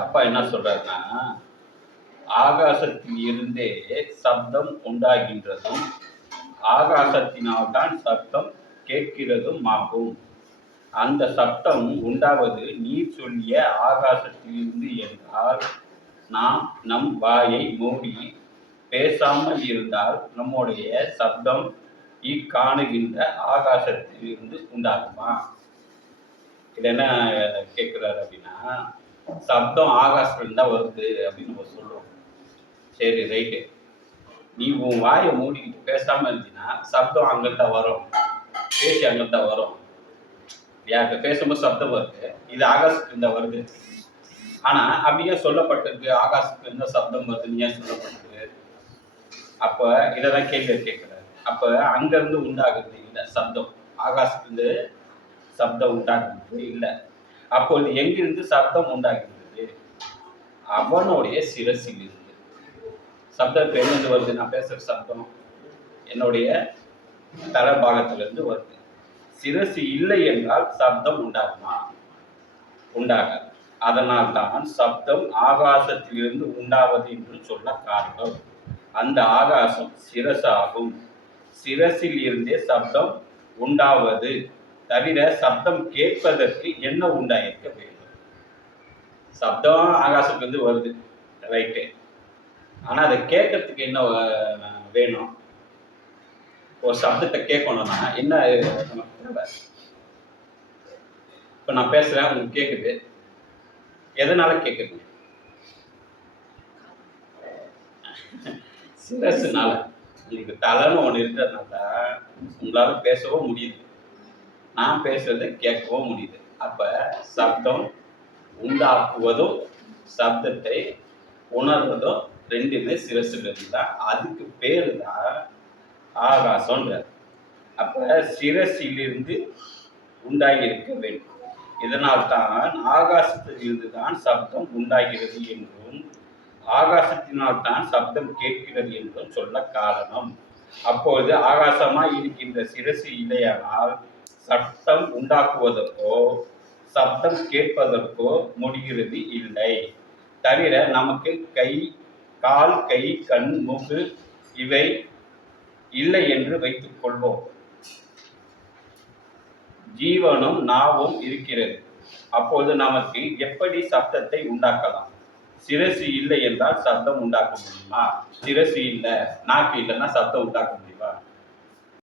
அப்பா என்ன சொல்றாருன்னா, ஆகாசத்தில் இருந்தே சப்தம் உண்டாகின்றதும், ஆகாசத்தினால் தான் சப்தம் கேட்கிறதும் ஆகும். அந்த சப்தம் உண்டாவது நீர் சொல்லிய ஆகாசத்திலிருந்து என்றால், நாம் நம் வாயை மூடி பேசாமல் இருந்தால் நம்முடைய சப்தம் இக்காணுகின்ற ஆகாசத்திலிருந்து உண்டாகுமா? இது என்ன கேட்கிறாரு அப்படின்னா, சப்தம் ஆகாசத்துல தான் வருது அப்படின்னு நம்ம சொல்றோம். சரி ரைட்டு. நீ உன் வாயை மூடிக்கிட்டு பேசாம இருந்தீங்கன்னா சப்தம் அங்கிருந்தா வரும், பேசி அங்கிருந்தா வரும். யார்கிட்ட பேசும்போது சப்தம் வருது, இது ஆகாசத்துல இருந்தா வருது. ஆனா அப்படியே சொல்லப்பட்டிருக்கு, ஆகாசத்துல இருந்தா சப்தம் வருதுன்னு ஏன் சொல்லப்பட்டிருக்கு? அப்ப இததான் கேள்வி கேட்கிறாரு. அப்ப அங்க இருந்து உண்டாகுது இல்ல சப்தம், ஆகாசத்திலிருந்து சப்தம் உண்டாகுது இல்லை. அப்பொழுது எங்கிருந்து சப்தம் உண்டாகின்றது? அவனுடைய சிரசில் இருந்து. சப்தம் எங்கிருந்து வருது? நான் பேசுற சப்தம் என்னுடைய தலபாகத்திலிருந்து வருது. சிரசு இல்லை என்றால் சப்தம் உண்டாகுமா? உண்டாகாது. அதனால் தான் சப்தம் ஆகாசத்திலிருந்து உண்டாவது என்று சொல்ல காரணம். அந்த ஆகாசம் சிரசாகும். சிரசில் இருந்தே சப்தம் உண்டாவது தவிர சப்தம் கேட்பதற்கு என்ன உண்டாயிருக்க வேண்டும்? சப்தம் ஆகாசத்துலேருந்து வருது, ரைட்டு. ஆனா அதை கேட்கறதுக்கு என்ன வேணும்? ஒரு சப்தத்தை கேட்கணும்னா என்ன நமக்கு தேவை? இப்ப நான் பேசுறேன், உங்களுக்கு கேட்குது. எதனால கேட்குது? சிரசுனால. உங்களுக்கு தலைன்னு ஒண்ணு இருக்கிறதுனால உங்களால பேசவும் முடியுது, நான் பேசுறதை கேட்கவும் முடியுது. அப்ப சப்தம் உண்டாக்குவதும் சப்தத்தை உணர்வதும் ரெண்டுமே சிரசுல இருந்தா அதுக்கு பேரு தான் ஆகாசம்ன்ற. அப்ப சிரசிலிருந்து உண்டாகி இருக்க வேண்டும். இதனால் தான் ஆகாசத்தில் இருந்துதான் சப்தம் உண்டாகிறது என்றும், ஆகாசத்தினால் தான் சப்தம் கேட்கிறது என்றும் சொல்ல காரணம். அப்பொழுது ஆகாசமாய் இருக்கின்ற சிரசு இல்லையானால் சப்தம் உண்டாக்குவதற்கோ சப்தம் கேட்பதற்கோ முடிகிறது இல்லை. தவிர நமக்கு கை, கால், கை, கண், மூக்கு இவை இல்லை என்று வைத்துக் கொள்வோம். ஜீவனும் நாவும் இருக்கிறது. அப்போது நமக்கு எப்படி சப்தத்தை உண்டாக்கலாம்? சிரசு இல்லை என்றால் சப்தம் உண்டாக்க முடியுமா? சிரசு இல்லை, நாக்கு இல்லைன்னா சப்தம் உண்டாக்க முடியும்.